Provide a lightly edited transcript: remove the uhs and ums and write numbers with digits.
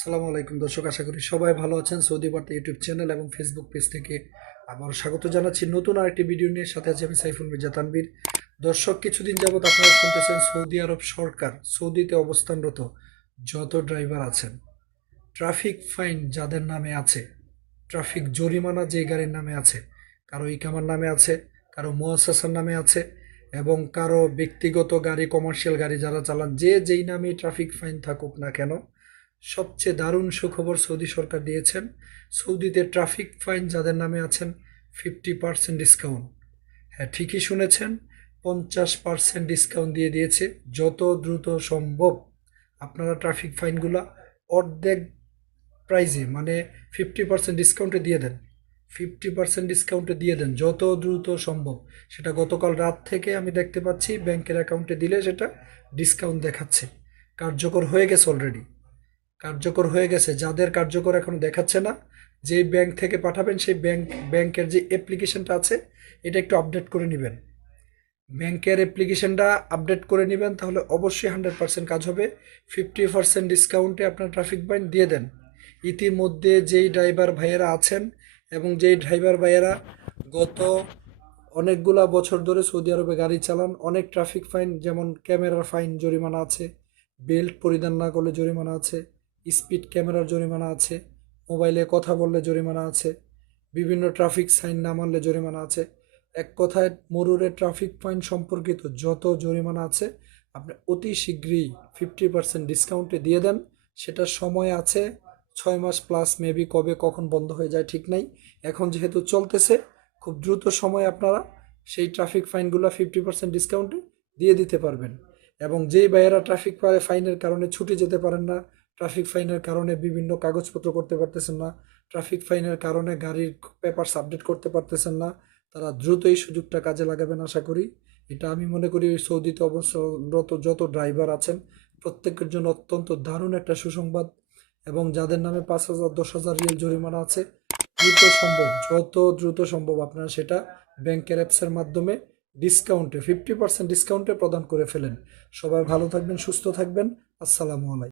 আসসালামু আলাইকুম দর্শক, আশা করি সবাই ভালো আছেন। সৌদি বার্তা ইউটিউব চ্যানেল এবং ফেসবুক পেজ থেকে আবার স্বাগত জানাচ্ছি নতুন আরেকটি ভিডিও নিয়ে। সাথে আছে আমি সাইফুল মির্জা তানভীর। দর্শক, কিছুদিন যাবত আপনারা শুনতেছেন সৌদি আরব সরকার সৌদিতে অবস্থানরত যত ড্রাইভার আছেন, ট্রাফিক ফাইন যাদের নামে আছে, ট্রাফিক জরিমানা যে গাড়ির নামে আছে, কারো ইকামার নামে আছে, কারো মুআসাসার নামে আছে, এবং কারো ব্যক্তিগত গাড়ি, কমার্শিয়াল গাড়ি যারা চালান, যে যেই নামে ট্রাফিক ফাইন থাকুক না কেন, সবচেয়ে দারুণ সুখবর সৌদি সরকার দিয়েছেন। সৌদিতে ট্রাফিক ফাইন যাদের নামে আছেন 50% ডিসকাউন্ট। হ্যাঁ, ঠিকই শুনেছেন, 50% ডিসকাউন্ট দিয়ে দিয়েছে। যত দ্রুত সম্ভব আপনারা ট্রাফিক ফাইনগুলা অর্ধেক প্রাইজে, মানে 50% ডিসকাউন্টে দিয়ে দেন। 50% ডিসকাউন্টে দিয়ে দেন যত দ্রুত সম্ভব। সেটা গতকাল রাত থেকে আমি দেখতে পাচ্ছি ব্যাংকের অ্যাকাউন্টে দিলে সেটা ডিসকাউন্ট দেখাচ্ছে। কার্যকর হয়ে গেছে অলরেডি, কার্যকর হয়ে গেছে। যাদের কার্যকর এখনো দেখাচ্ছে না, যে ব্যাংক থেকে পাঠাবেন সেই ব্যাংকের যে অ্যাপ্লিকেশনটা আছে এটা একটু আপডেট করে নেবেন। ব্যাংকের অ্যাপ্লিকেশনটা আপডেট করে নেবেন, তাহলে অবশ্যই 100% কাজ হবে। 50% ডিসকাউন্টে আপনার ট্রাফিক ফাইন দিয়ে দেন। ইতিমধ্যে যেই ড্রাইভার ভাইয়েরা আছেন এবং যেই ড্রাইভার ভাইয়েরা গত অনেকগুলা বছর ধরে সৌদি আরবে গাড়ি চালান, অনেক ট্রাফিক ফাইন, যেমন ক্যামেরার ফাইন জরিমানা আছে, বেল্ট পরিধান না করলে জরিমানা আছে, স্পিড ক্যামেরার জরিমানা আছে, মোবাইলে কথা বললে জরিমানা আছে, বিভিন্ন ট্রাফিক সাইন না মানলে জরিমানা আছে। এক কথায় মরুরে ট্রাফিক ফাইন সম্পর্কিত যত জরিমানা আছে আপনি অতি শীঘ্রই 50% ডিসকাউন্টে দিয়ে দেন। সেটার সময় আছে 6 মাস প্লাস, মেবি কবে কখন বন্ধ হয়ে যায় ঠিক নাই। এখন যেহেতু চলতেছে, খুব দ্রুত সময়ে আপনারা সেই ট্রাফিক ফাইনগুলো 50% ডিসকাউন্টে দিয়ে দিতে পারবেন। এবং যেই ভাইয়েরা ট্রাফিক ফাইনের কারণে ছুটে যেতে পারেন না, ট্রাফিক ফাইনের কারণে বিভিন্ন কাগজপত্র করতে পারতেছেন না, ট্রাফিক ফাইনের কারণে গাড়ির পেপারস আপডেট করতে পারতেছেন না, তারা দ্রুত এই সুযোগটা কাজে লাগাবেন আশা করি। এটা আমি মনে করি সৌদিতে অবস্থানরত যত ড্রাইভার আছেন প্রত্যেকের জন্য অত্যন্ত দারুণ একটা সুসংবাদ। এবং যাদের নামে 5,000 10,000 রিয়াল জরিমানা আছে, দ্রুত সম্ভব, যত দ্রুত সম্ভব আপনারা সেটা ব্যাংকের অ্যাপসের মাধ্যমে ডিসকাউন্টে 50% ডিসকাউন্টে প্রদান করে ফেলেন। সবাই ভালো থাকবেন, সুস্থ থাকবেন। আসসালামু আলাইকুম।